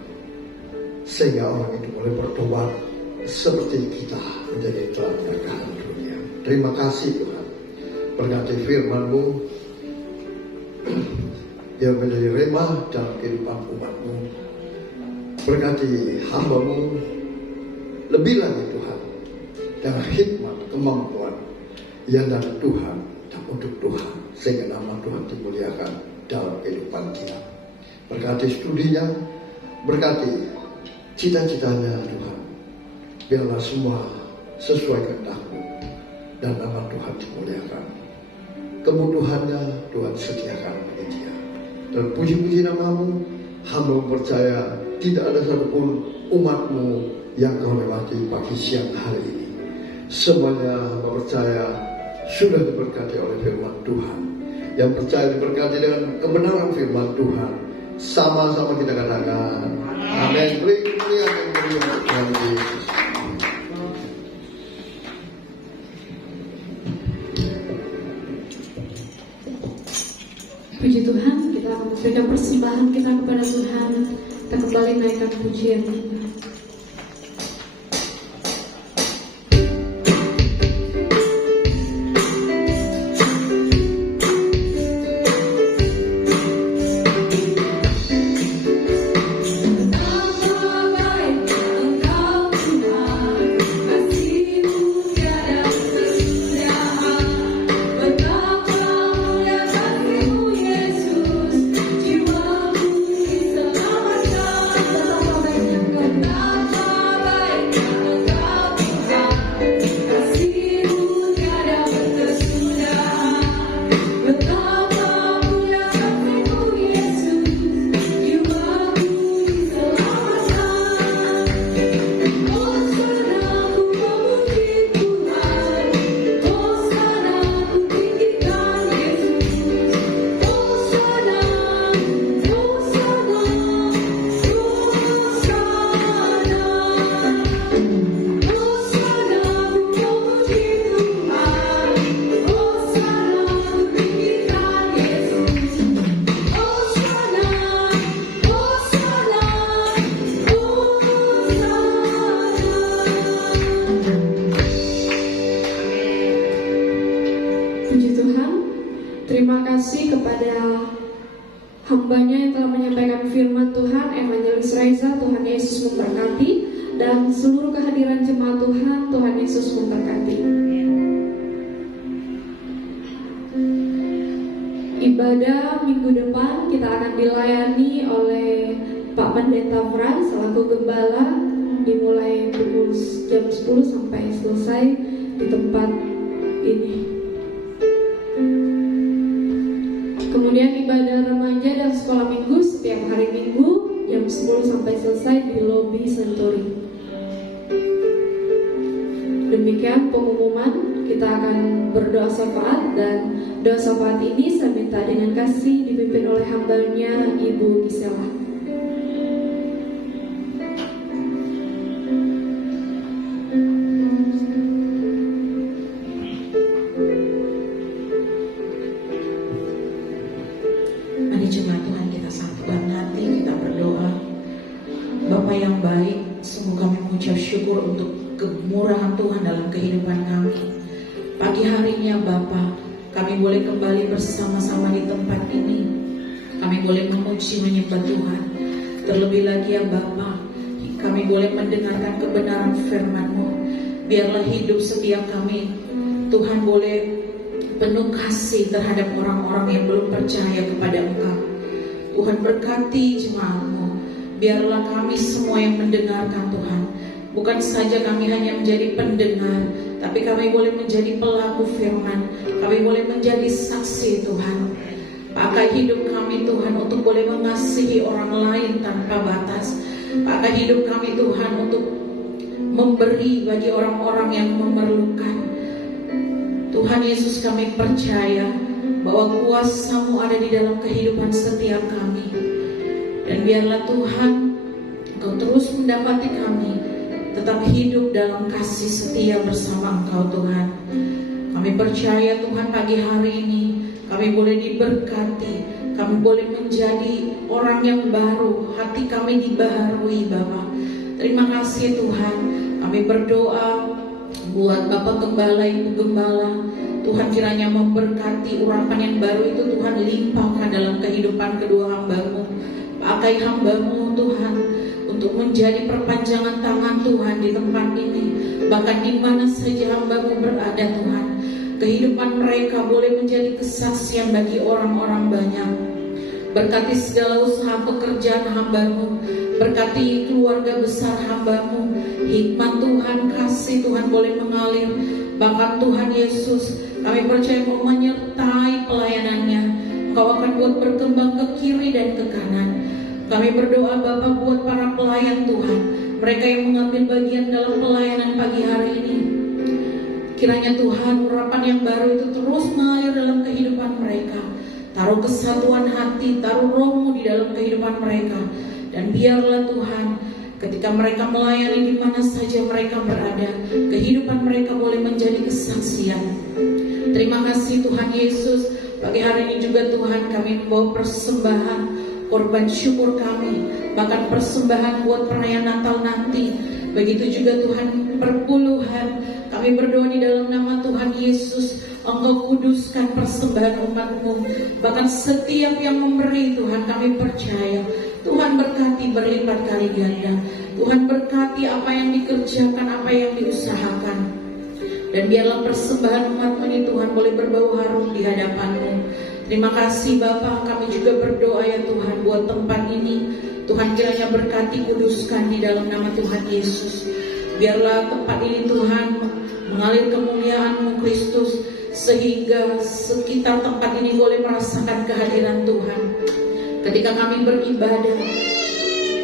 sehingga orang itu boleh bertobat seperti kita menjadi teladan dunia. Terima kasih Tuhan, berkati firman-Mu yang menjadi rema dalam kehidupan umat-Mu. Berkati hamba-Mu lebih lagi Tuhan, dengan hikmat, kemampuan yang dari Tuhan dan untuk Tuhan, sehingga nama Tuhan dimuliakan dalam kehidupan kita. Berkati studinya, berkati cita-citanya Tuhan. Biarlah semua sesuai kehendak-Mu dan nama Tuhan dimuliakan. Kebutuhannya Tuhan sediakan bagi dia. Dan puji-puji nama-Mu, hamba percaya tidak ada satupun umat-Mu yang Kau lewati pagi siang hari ini. Semuanya hamba percaya sudah diberkati oleh firman Tuhan. Yang percaya diberkati dengan kebenaran firman Tuhan. Sama-sama kita katakan amin. Beri kemuliaan yang berlimpah Tuhan Yesus. Puji Tuhan, kita akan memberikan persembahan kita kepada Tuhan. Kita kembali naikkan pujian kita. Terima kasih kepada hambanya yang telah menyampaikan firman Tuhan, Evangelis Reza. Tuhan Yesus memberkati, dan seluruh kehadiran jemaat Tuhan, Tuhan Yesus memberkati. Ibadah minggu depan kita akan dilayani oleh Pak Pendeta Frans selaku gembala, dimulai pukul jam 10 sampai selesai di tempat ini. Kemudian ibadah remaja dan sekolah minggu setiap hari Minggu jam 10 sampai selesai di lobi Sentori. Demikian pengumuman, kita akan berdoa syafaat, dan doa syafaat ini saya minta dengan kasih dipimpin oleh hambanya Ibu Gisela. Mari jemaat Tuhan kita satukan hati, kita berdoa. Bapa yang baik, sungguh kami mengucap syukur untuk kemurahan Tuhan dalam kehidupan kami. Pagi harinya Bapa, kami boleh kembali bersama-sama di tempat ini. Kami boleh memuji menyembah Tuhan. Terlebih lagi ya Bapa, kami boleh mendengarkan kebenaran firman-Mu. Biarlah hidup setiap kami, Tuhan, boleh penuh kasih terhadap orang-orang yang belum percaya kepada Engkau. Tuhan, berkati jemaat-Mu. Biarlah kami semua yang mendengarkan Tuhan, bukan saja kami hanya menjadi pendengar, tapi kami boleh menjadi pelaku firman. Kami boleh menjadi saksi Tuhan. Pakai hidup kami Tuhan untuk boleh mengasihi orang lain tanpa batas. Pakai hidup kami Tuhan untuk memberi bagi orang-orang yang memerlukan. Tuhan Yesus, kami percaya bahwa kuasa-Mu ada di dalam kehidupan setiap kami. Dan biarlah Tuhan, Engkau terus mendapati kami tetap hidup dalam kasih setia bersama Engkau Tuhan. Kami percaya Tuhan pagi hari ini kami boleh diberkati, kami boleh menjadi orang yang baru, hati kami dibaharui Bapa. Terima kasih Tuhan. Kami berdoa buat Bapak Gembala, Ibu Gembala, Tuhan kiranya memberkati urapan yang baru itu Tuhan limpahkan dalam kehidupan kedua hamba-Mu. Pakai hamba-Mu Tuhan untuk menjadi perpanjangan tangan Tuhan di tempat ini, bahkan di mana saja hamba-Mu berada Tuhan. Kehidupan mereka boleh menjadi kesaksian bagi orang-orang banyak. Berkati segala usaha pekerjaan hamba-Mu, berkati keluarga besar hamba-Mu. Hikmat Tuhan, kasih Tuhan boleh mengalir. Bahkan Tuhan Yesus, kami percaya Kau menyertai pelayanannya. Kau akan buat berkembang ke kiri dan ke kanan. Kami berdoa Bapa buat para pelayan Tuhan, mereka yang mengambil bagian dalam pelayanan pagi hari ini. Kiranya Tuhan urapan yang baru itu terus mengalir dalam kehidupan mereka. Taruh kesatuan hati, taruh roh-Mu di dalam kehidupan mereka. Dan biarlah Tuhan, ketika mereka melayani di mana saja mereka berada, kehidupan mereka boleh menjadi kesaksian. Terima kasih Tuhan Yesus. Pagi hari ini juga Tuhan kami membawa persembahan, korban syukur kami, bahkan persembahan buat perayaan Natal nanti. Begitu juga Tuhan perpuluhan. Kami berdoa di dalam nama Tuhan Yesus, Engkau kuduskan persembahan umat-Mu. Bahkan setiap yang memberi Tuhan kami percaya Tuhan berkati berlipat kali ganda. Tuhan berkati apa yang dikerjakan, apa yang diusahakan. Dan biarlah persembahan umat-Mu ini Tuhan boleh berbau harum di hadapan-Mu. Terima kasih Bapa, kami juga berdoa ya Tuhan buat tempat ini. Tuhan kiranya berkati, kuduskan di dalam nama Tuhan Yesus. Biarlah tempat ini Tuhan mengalir kemuliaan-Mu Kristus, sehingga sekitar tempat ini boleh merasakan kehadiran Tuhan. Ketika kami beribadah,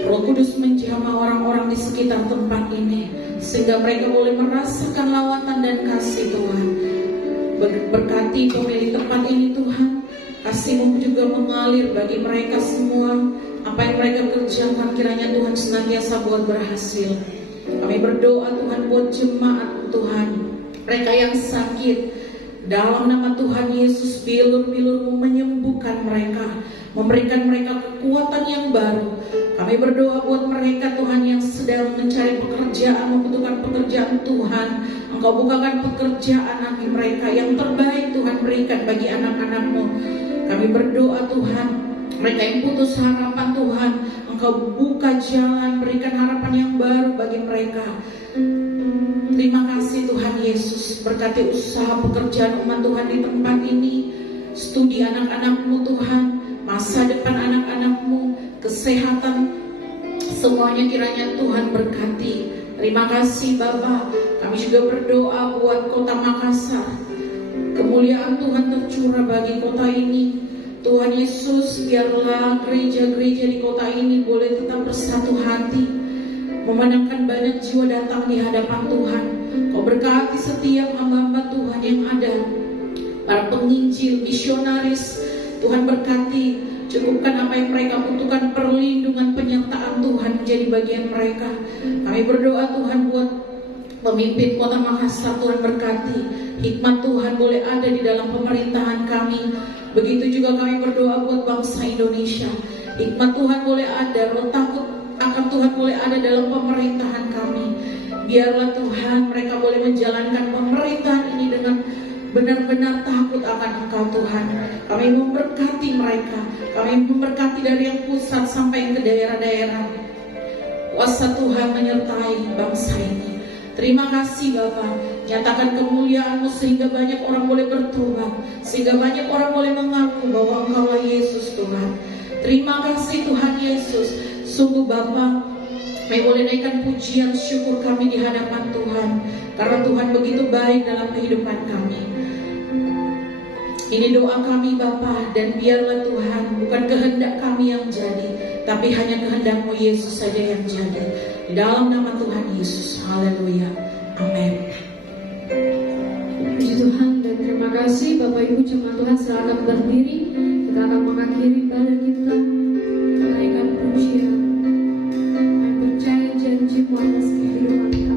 Roh Kudus menjamah orang-orang di sekitar tempat ini, sehingga mereka boleh merasakan lawatan dan kasih Tuhan. Berkati pemilik tempat ini Tuhan, kasih-Mu juga mengalir bagi mereka semua. Apa yang mereka kerjakan kiranya Tuhan senantiasa buat berhasil. Kami berdoa Tuhan buat jemaat Tuhan, mereka yang sakit, dalam nama Tuhan Yesus bilur-bilur-Mu menyembuhkan mereka, memberikan mereka kekuatan yang baru. Kami berdoa buat mereka Tuhan yang sedang mencari pekerjaan, membutuhkan pekerjaan Tuhan. Engkau bukakan pekerjaan bagi mereka, yang terbaik Tuhan berikan bagi anak-anak-Mu. Kami berdoa Tuhan, mereka yang putus harapan Tuhan, Engkau buka jalan, berikan harapan yang baru bagi mereka. Terima kasih Tuhan Yesus, berkati usaha pekerjaan umat Tuhan di tempat ini, studi anak-anak-Mu Tuhan, masa depan anak-anak-Mu, kesehatan, semuanya kiranya Tuhan berkati. Terima kasih Bapa. Kami juga berdoa buat kota Makassar, kemuliaan Tuhan tercurah bagi kota ini. Tuhan Yesus, biarlah gereja-gereja di kota ini boleh tetap bersatu hati, memandangkan banyak jiwa datang di hadapan Tuhan. Kau berkati setiap hamba-hamba Tuhan yang ada, para penginjil, misionaris. Tuhan berkati, cukupkan apa yang mereka butuhkan, perlindungan, penyertaan Tuhan menjadi bagian mereka. Kami berdoa Tuhan buat pemimpin kota Makassar, Tuhan berkati, hikmat Tuhan boleh ada di dalam pemerintahan kami. Begitu juga kami berdoa buat bangsa Indonesia, hikmat Tuhan boleh ada, roh takut akan Tuhan boleh ada dalam pemerintahan kami. Biarlah Tuhan mereka boleh menjalankan pemerintahan ini dengan benar-benar takut akan Engkau Tuhan. Kami memberkati mereka, kami memberkati dari yang pusat sampai ke daerah-daerah. Kuasa Tuhan menyertai bangsa ini. Terima kasih Bapa, nyatakan kemuliaan-Mu sehingga banyak orang boleh bertobat, sehingga banyak orang boleh mengaku bahwa Engkaulah Yesus Tuhan. Terima kasih Tuhan Yesus. Sungguh Bapa, kami boleh naikkan pujian syukur kami di hadapan Tuhan, karena Tuhan begitu baik dalam kehidupan kami. Ini doa kami Bapa, dan biarlah Tuhan bukan kehendak kami yang jadi, tapi hanya kehendak-Mu Yesus saja yang jadi. Di dalam nama Tuhan Yesus, haleluya, amin. Puji Tuhan dan terima kasih Bapak Ibu jemaat Tuhan, silakan berdiri. Kita akan mengakhiri ibadah kita, menaikkan pujian. Kami percaya janji-Mu atas kehidupan kami.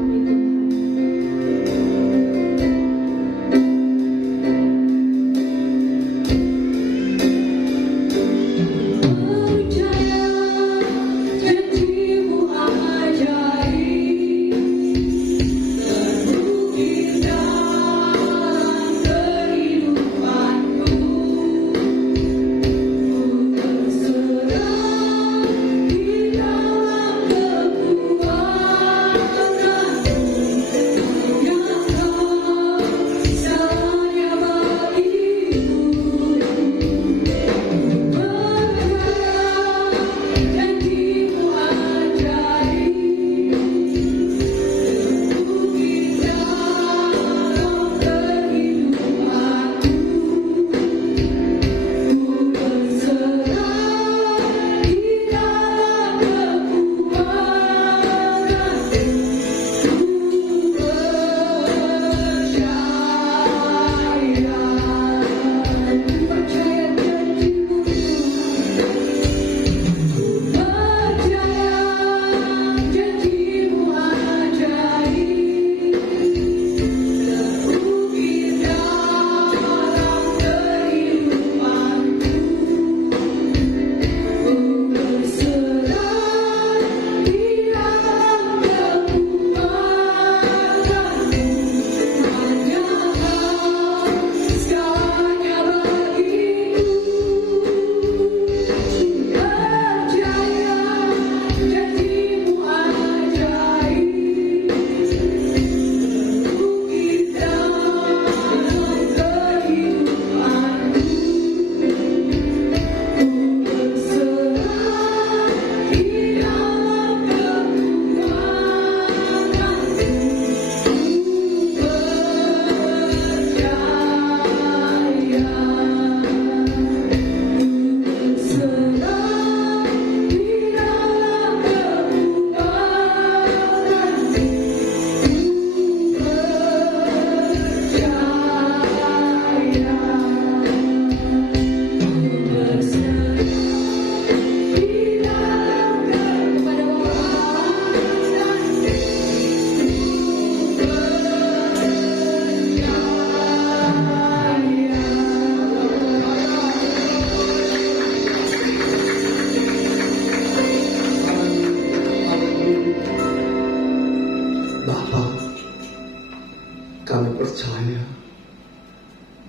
percaya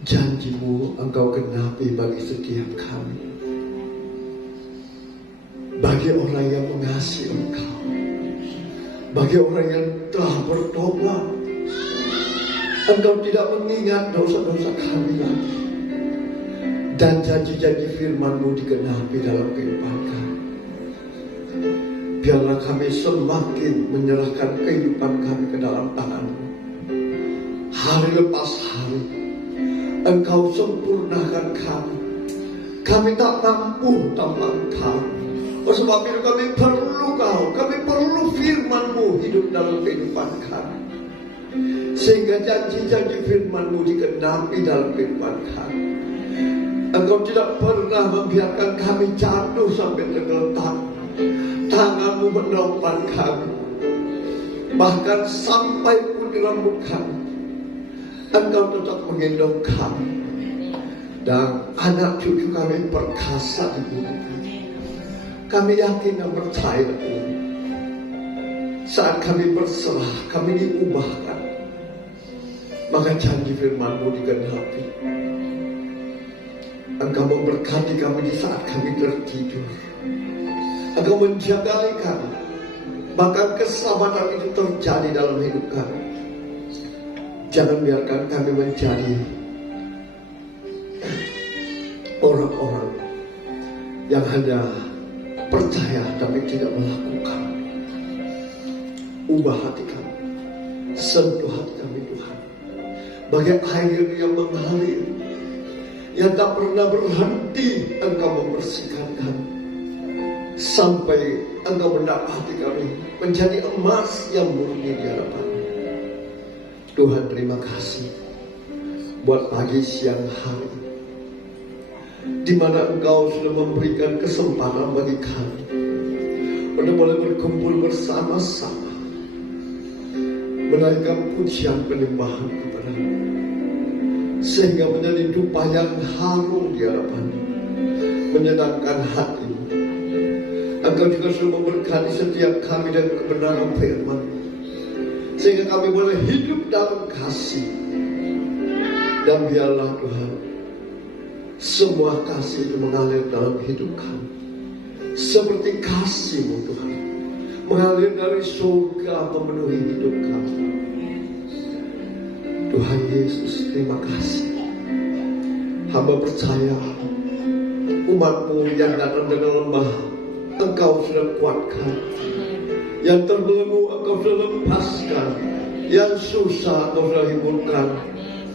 janji-Mu Engkau genapi bagi setiap kami. Bagi orang yang mengasihi Engkau, bagi orang yang telah bertobat, Engkau tidak mengingat dosa-dosa kami lagi. Dan janji-janji firman-Mu digenapi dalam kehidupan kami. Biarlah kami semakin menyerahkan kehidupan kami ke dalam tangan-Mu. Hari lepas hari Engkau sempurnakan kami. Kami tak mampu tanpa Engkau. Oleh sebab itu kami perlu Kau, kami perlu firman-Mu hidup dalam kehidupan kami. Sehingga janji-janji firman-Mu digenapi dalam kehidupan kami. Engkau tidak pernah membiarkan kami jatuh sampai tergeletak. Tangan-Mu menopang kami. Bahkan sampai pun di rambut kami, Engkau tetap menggendong kami. Dan anak cucu kami perkasa di bumi. Kami yakin dan percaya Tuhan. Saat kami berserah, kami diubahkan, maka janji firman-Mu digenapi. Engkau memberkati kami di saat kami tertidur. Engkau menjaga kami. Bahkan keselamatan itu terjadi dalam hidup kami. Jangan biarkan kami menjadi orang-orang yang hanya percaya tapi tidak melakukan. Ubah hati kami, sentuh hati kami Tuhan. Bagai air yang mengalir, yang tak pernah berhenti, Engkau membersihkan kami sampai Engkau mendapati kami menjadi emas yang murni di hadapan. Tuhan, terima kasih buat pagi siang hari di mana Engkau sudah memberikan kesempatan bagi kami untuk boleh berkumpul bersama-sama menaikkan pujian penyembahan kepada-Mu, sehingga menjadi dupa yang harum di hadapan-Mu, menyenangkan hati-Mu. Engkau juga sudah memberkati setiap kami dengan kebenaran firman, sehingga kami boleh hidup dalam kasih. Dan biarlah Tuhan, semua kasih itu mengalir dalam hidup kami, seperti kasih-Mu Tuhan mengalir dari surga memenuhi hidup kami. Tuhan Yesus, terima kasih. Hamba percaya umat-Mu yang datang dengan lemah, Engkau sudah kuatkan. Yang terbelenggu Engkau sudah lepaskan. Yang susah Engkau sudah hiburkan.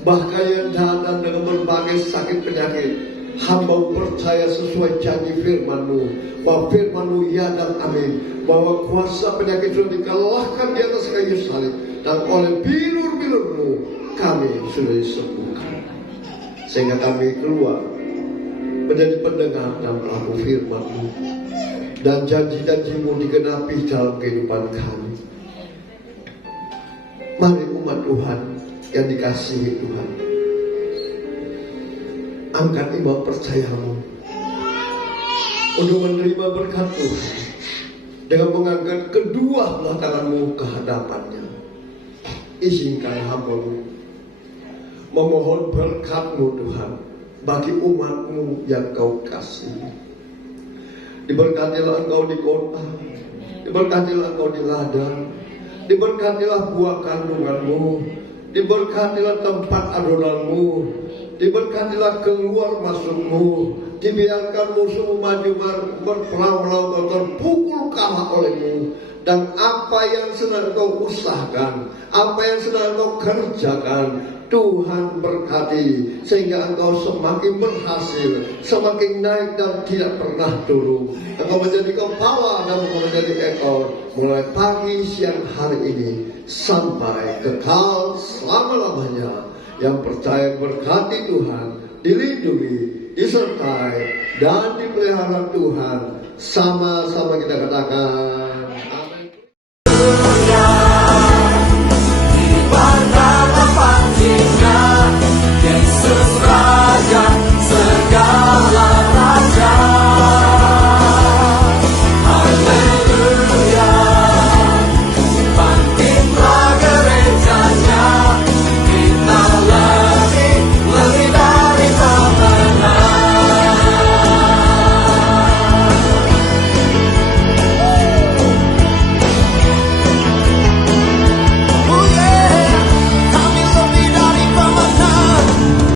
Bahkan yang datang dengan berbagai sakit penyakit, hamba percaya sesuai janji firman-Mu, bahwa firman-Mu ya dan amin, bahwa kuasa penyakit sudah dikalahkan di atas kayu salib, dan oleh bilur-bilur-Mu kami sudah disembuhkan. Sehingga kami keluar menjadi pendengar dan pelaku firman-Mu, dan janji-janji-Mu digenapi dalam kehidupan kami. Mari umat Tuhan yang dikasihi Tuhan, angkat iman percaya-Mu untuk menerima berkat Tuhan dengan mengangkat kedua belah tangan-Mu ke hadapannya. Izinkan hamba-Mu memohon berkat-Mu Tuhan bagi umat-Mu yang Kau kasihi. Diberkatilah Engkau di kota, diberkatilah Engkau di ladang, diberkatilah buah kandungan-Mu, diberkatilah tempat adonan-Mu, diberkatilah keluar masuk-Mu, dibiarkan musuh maju berperang melawan Kau, terpukul kalah oleh-Mu. Dan apa yang sedang Kau usahakan, apa yang sedang Kau kerjakan, Tuhan berkati, sehingga Engkau semakin berhasil, semakin naik dan tidak pernah turun. Engkau menjadi kepala dan Engkau menjadi ekor, mulai pagi siang hari ini sampai kekal selama-lamanya. Yang percaya berkati Tuhan, dilindungi, disertai dan dipelihara Tuhan. Sama-sama kita katakan